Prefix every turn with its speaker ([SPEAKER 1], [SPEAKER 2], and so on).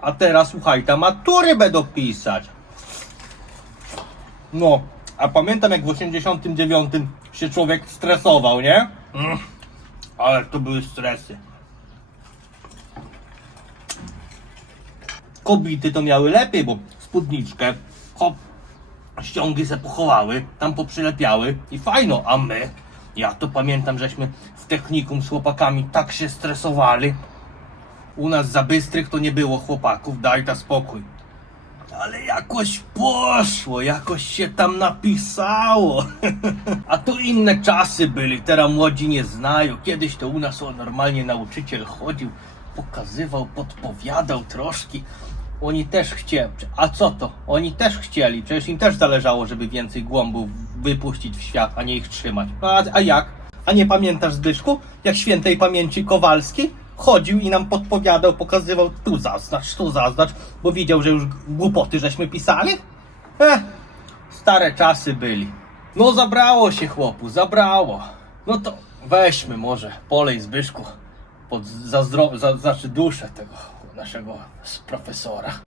[SPEAKER 1] A teraz słuchaj, ta matury będą pisać. No, a pamiętam jak w 89 się człowiek stresował, nie? Mm, ale to były stresy. Kobiety to miały lepiej, bo spódniczkę, hop, ściągi se pochowały, tam poprzylepiały i fajno, a my, ja to pamiętam, żeśmy w technikum z chłopakami tak się stresowali. U nas za bystrych to nie było chłopaków, daj ta spokój. Ale jakoś poszło, jakoś się tam napisało. A to inne czasy byli, teraz młodzi nie znają. Kiedyś to u nas o, normalnie nauczyciel chodził, pokazywał, podpowiadał troszkę. Oni też chcieli. A co to? Oni też chcieli. Przecież im też zależało, żeby więcej głąbów wypuścić w świat, a nie ich trzymać. A, a jak? A nie pamiętasz Zbyszku? Jak świętej pamięci Kowalski chodził i nam podpowiadał, pokazywał tu zaznacz, tu zaznacz, bo widział, że już głupoty żeśmy pisali? Eh, stare czasy byli. No zabrało się chłopu, zabrało. No to weźmy może, polej Zbyszku pod za, zdro, za, znaczy duszę tego naszego profesora.